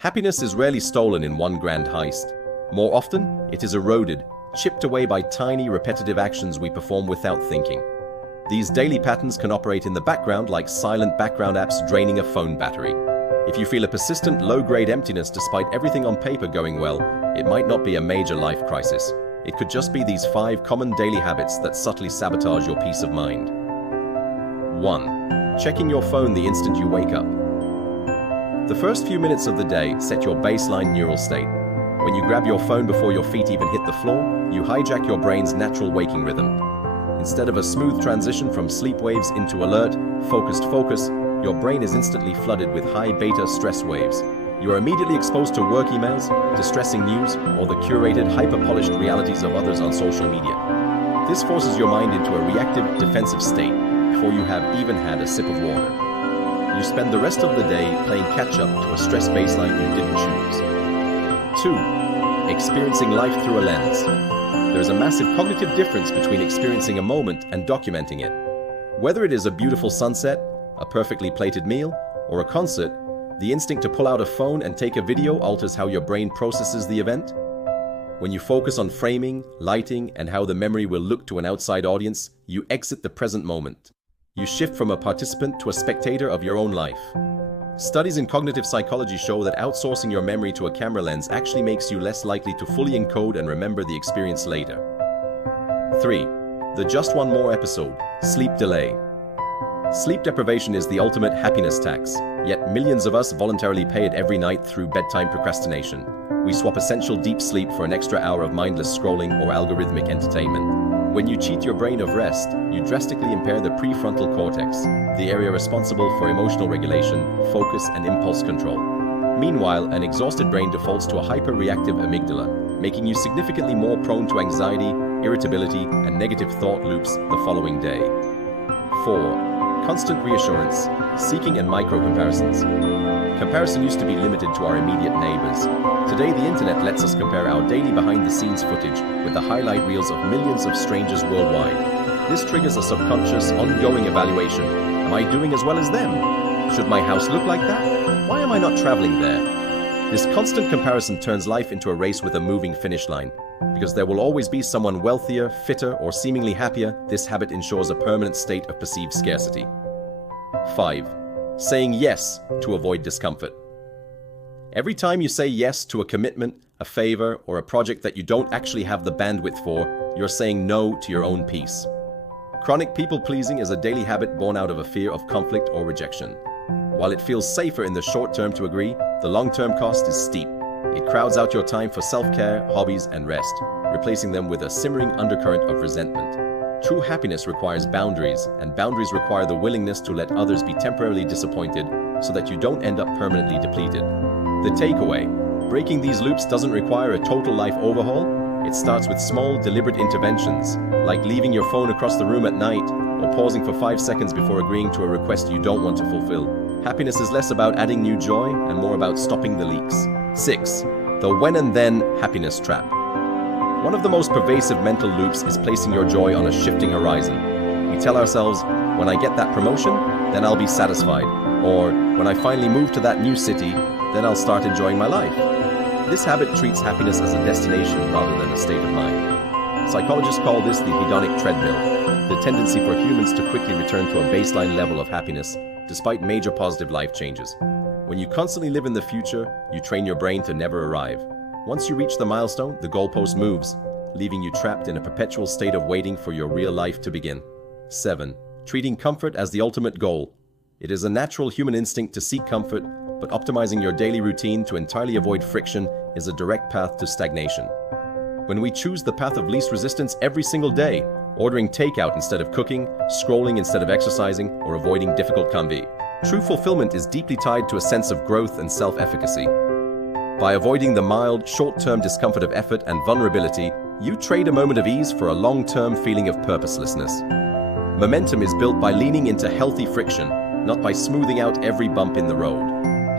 Happiness is rarely stolen in one grand heist. More often, it is eroded, chipped away by tiny, repetitive actions we perform without thinking. These daily patterns can operate in the background like silent background apps draining a phone battery. If you feel a persistent, low-grade emptiness despite everything on paper going well, it might not be a major life crisis. It could just be these 5 common daily habits that subtly sabotage your peace of mind. 1. Checking your phone the instant you wake up. The first few minutes of the day set your baseline neural state. When you grab your phone before your feet even hit the floor, you hijack your brain's natural waking rhythm. Instead of a smooth transition from sleep waves into alert, focused focus, your brain is instantly flooded with high beta stress waves. You are immediately exposed to work emails, distressing news, or the curated, hyper-polished realities of others on social media. This forces your mind into a reactive, defensive state before you have even had a sip of water. You spend the rest of the day playing catch-up to a stress baseline you didn't choose. 2. Experiencing life through a lens. There is a massive cognitive difference between experiencing a moment and documenting it. Whether it is a beautiful sunset, a perfectly plated meal, or a concert, the instinct to pull out a phone and take a video alters how your brain processes the event. When you focus on framing, lighting, and how the memory will look to an outside audience, you exit the present moment. You shift from a participant to a spectator of your own life. Studies in cognitive psychology show that outsourcing your memory to a camera lens actually makes you less likely to fully encode and remember the experience later. 3. The just one more episode, sleep delay. Sleep deprivation is the ultimate happiness tax, yet millions of us voluntarily pay it every night through bedtime procrastination. We swap essential deep sleep for an extra hour of mindless scrolling or algorithmic entertainment. When you cheat your brain of rest, you drastically impair the prefrontal cortex, the area responsible for emotional regulation, focus, and impulse control. Meanwhile, an exhausted brain defaults to a hyper-reactive amygdala, making you significantly more prone to anxiety, irritability, and negative thought loops the following day. 4. Constant reassurance, seeking and micro-comparisons. Comparison used to be limited to our immediate neighbors. Today, the internet lets us compare our daily behind-the-scenes footage with the highlight reels of millions of strangers worldwide. This triggers a subconscious, ongoing evaluation. Am I doing as well as them? Should my house look like that? Why am I not traveling there? This constant comparison turns life into a race with a moving finish line. Because there will always be someone wealthier, fitter, or seemingly happier, this habit ensures a permanent state of perceived scarcity. 5. Saying yes to avoid discomfort. Every time you say yes to a commitment, a favor, or a project that you don't actually have the bandwidth for, you're saying no to your own peace. Chronic people-pleasing is a daily habit born out of a fear of conflict or rejection. While it feels safer in the short term to agree, the long-term cost is steep. It crowds out your time for self-care, hobbies, and rest, replacing them with a simmering undercurrent of resentment. True happiness requires boundaries, and boundaries require the willingness to let others be temporarily disappointed so that you don't end up permanently depleted. The takeaway: breaking these loops doesn't require a total life overhaul. It starts with small, deliberate interventions, like leaving your phone across the room at night or pausing for 5 seconds before agreeing to a request you don't want to fulfill. Happiness is less about adding new joy and more about stopping the leaks. 6. The when and then happiness trap. One of the most pervasive mental loops is placing your joy on a shifting horizon. We tell ourselves, when I get that promotion, then I'll be satisfied. Or, when I finally move to that new city, then I'll start enjoying my life. This habit treats happiness as a destination rather than a state of mind. Psychologists call this the hedonic treadmill, the tendency for humans to quickly return to a baseline level of happiness despite major positive life changes. When you constantly live in the future, you train your brain to never arrive. Once you reach the milestone, the goalpost moves, leaving you trapped in a perpetual state of waiting for your real life to begin. 7. Treating comfort as the ultimate goal. It is a natural human instinct to seek comfort, but optimizing your daily routine to entirely avoid friction is a direct path to stagnation. When we choose the path of least resistance every single day, ordering takeout instead of cooking, scrolling instead of exercising, or avoiding difficult convi, true fulfillment is deeply tied to a sense of growth and self-efficacy. By avoiding the mild, short-term discomfort of effort and vulnerability, you trade a moment of ease for a long-term feeling of purposelessness. Momentum is built by leaning into healthy friction, not by smoothing out every bump in the road.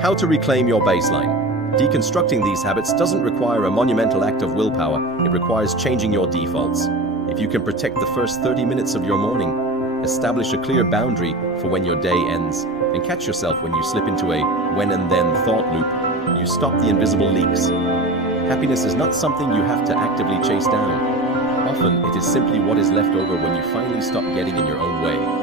How to reclaim your baseline. Deconstructing these habits doesn't require a monumental act of willpower, it requires changing your defaults. If you can protect the first 30 minutes of your morning, establish a clear boundary for when your day ends, and catch yourself when you slip into a when and then thought loop, You stop the invisible leaks. Happiness is not something you have to actively chase down. Often, it is simply what is left over when you finally stop getting in your own way.